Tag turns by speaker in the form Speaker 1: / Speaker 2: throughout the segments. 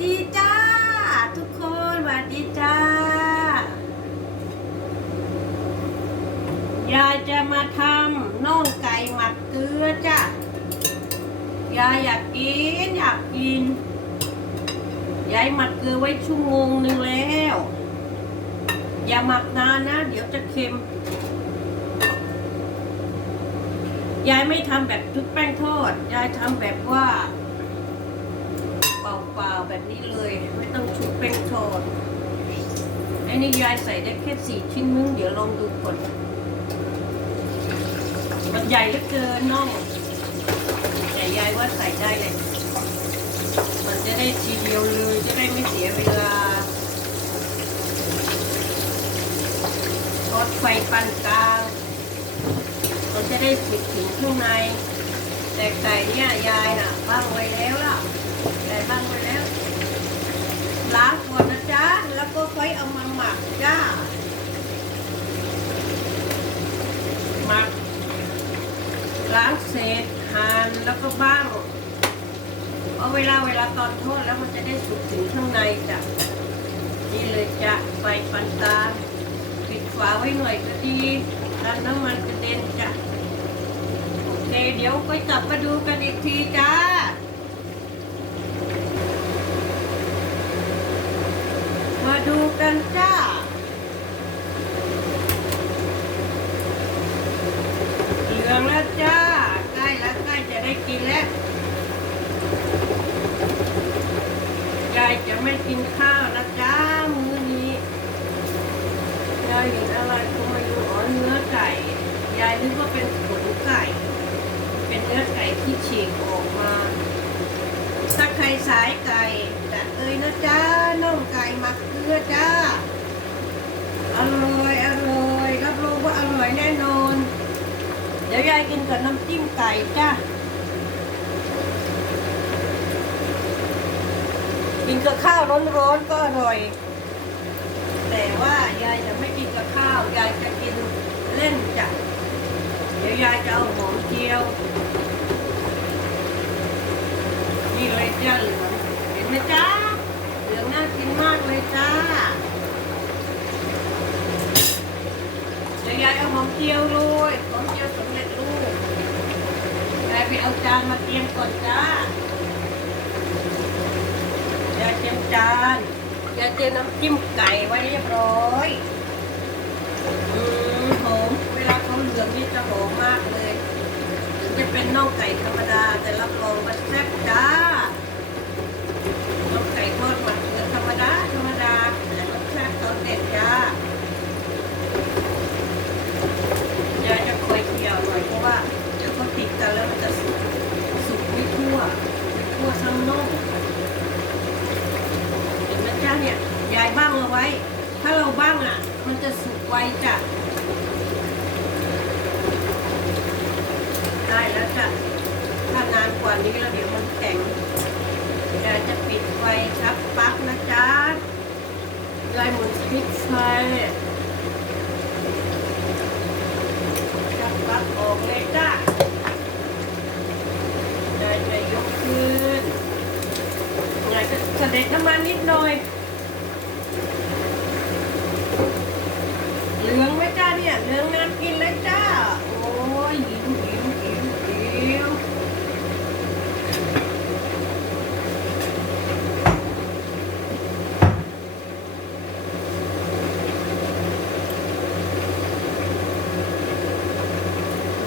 Speaker 1: ดีจ้า ทุกคนสวัสดีจ้า ยายจะมาทำน่องไก่หมักเกลือจ้ายายอยากกินอยากกิน ยายหมักเกลือไว้ชั่วโมงหนึ่งแล้ว อย่าหมักนานนะ เดี๋ยวจะเค็ม ยายไม่ทำแบบชุบแป้งทอด ยายทำแบบว่า แบบนี้เลย ไม่ต้องชุบแป้งทอดอ้นี่ยายใส่ได้แค่สี่ชิ้นนึงเดี๋ยวลองดูก่อนมันใหญ่เหลือเกินน้องแต่ยายว่าใส่ได้เลย มันจะได้ทีเดียวเลยจะได้ไม่เสียเวลาทอดไฟปานกลางมันจะได้สุกถึงข้างในแต่ไก่เนี่ยยายน่ะบ้างไว้แล้วล่ะยายบ้างไว้แล้ว ล้างก่อนนะจ๊ะ แล้ว ก็ค่อยเอามาหมักจ้า หมักล้างเศษหั่นแล้วก็บ้างเอาเวลาเวลาตอนทอดแล้วมันจะได้สุกถึงข้างในจ้ะนี่เลยจ้ะไฟปานกลาปิดฝาไว้หน่อยก็ดีกันน้ำมันกระเด็นจ้ะโอเคเดี๋ยวค่อยกลับมาดูกันอีกทีจ้า มา ดูกันจ้า เหลืองแล้วจ้า ใกล้แล้วใกล้จะได้กินแล้ว ยายจะไม่กินข้าวนะจ้า มื้อนี้ยายเห็นอะไรก็ไม่รู้อ๋อเนื้อไก่ ยายนึกว่าเป็นขนไก่ เป็นเนื้อไก่ที่ฉีกออกมา ถ้าใครสายไก่จะเอ้ยนะจ้าน่องไก่หมักเกลือจ้า อร่อย อร่อย รับรองว่าอร่อยแน่นอน เดี๋ยวยายกินกับน้ำจิ้มไก่จ้ากินกับข้าวร้อนๆก็อร่อย แต่ว่ายายจะไม่กินกับข้าว ยายจะกินเล่นจ้ะเดี๋ยวยายจะเอาหอมเจี ยวนี่เลยจ้าเหลือง เห็นไหมจ้าเหลืองน่ากินมากเลยจ้าเดี๋ยวยายเอาหอมเจียวโรยหอมเจียวสำเร็จรูปยายไปเอาจานมาเตรียมก่อนจ้ายายเตรียมจานยายเตรียมน้ำจิ้มไก่ไว้เรียบร้อยอืมหอมเวลาเขาเหลืองนี่จะหอมมากเลยถึงจะเป็นน่องไก่ธรรมดา แต่รับรองว่าแซ่บจ้าน่องไก่ทอดหมักเกลือธรรมดา ธรรมดาแต่รสชาติเขาเด็ดจ้า ยายจะคอยเคี่ยวหน่อยเพราะว่าเดี๋ยวเขาติดกันแล้วมันจะสุกสุกไม่ทั่วไม่ทั่วทั้งน่องเห็นไหมจ้าเนี่ยยายบ้างเอา ไว้ ถ้าเราบ้างอะ มันจะสุกไวจ้ะ ได้แล้วจ้ะ ถ้านานกว่านี้แล้วเดี๋ยวมันแข็งยายจะปิดไฟชับปั๊กนะจ๊ะยายหมุนสวิตช์ไฟจับปั๊กออกเลยจ้าดี๋ยวจะยกขึ้นอยากจะเสด็จน้ำมันนิดหน่อย เหลืองไหมจ้า เนี่ยเนื้องามกินเลยจ้า โอ้ยหิวหิวหิวหิว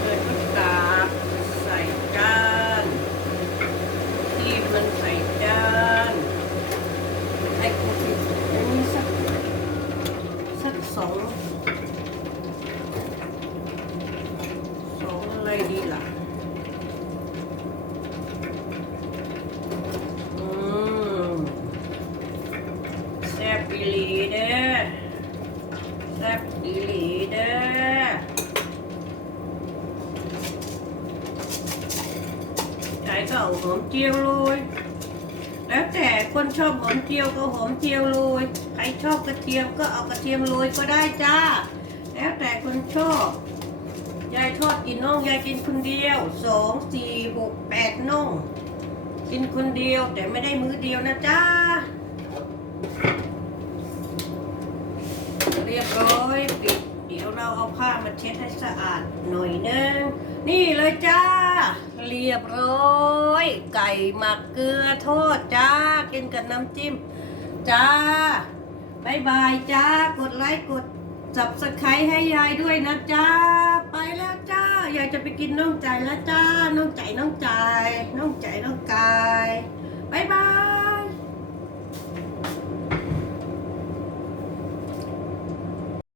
Speaker 1: เลยก็กาบใส่จานที่มันใส่จานให้กูติดอันนี้สัก สักสองสองอะไร ดีล่ะอืมแซ่บอีหลีเด้อแซ่บอีหลีเด้อใจก็เอาหอมเจียวโรยแล้วแต่คนชอบหอมเจียวก็หอมเจียวโรยใครชอบกระเทียมก็เอากระเทียมโรยก็ได้จ้า แล้วแต่คนชอบ ทอดกี่น่องยายกินคนเดียวสองสี่หกแปดน่องกินคนเดียวแต่ไม่ได้มื้อเดียวนะจ้าเรียบร้อยปิดเดี๋ยวเราเอาผ้ามาเช็ดให้สะอาดหน่อยนึงนี่เลยจ้า เรียบร้อย ไก่หมักเกลือทอดจ้า กินกับน้ำจิ้ม จ้าบายบายจ้ากดไลค์กดจับสไครให้ยายด้วยนะจ้า อยากจะไปกินน้องใจแล้วจ้า น้องใจน้องใจ น้องใจน้องกายบายบาย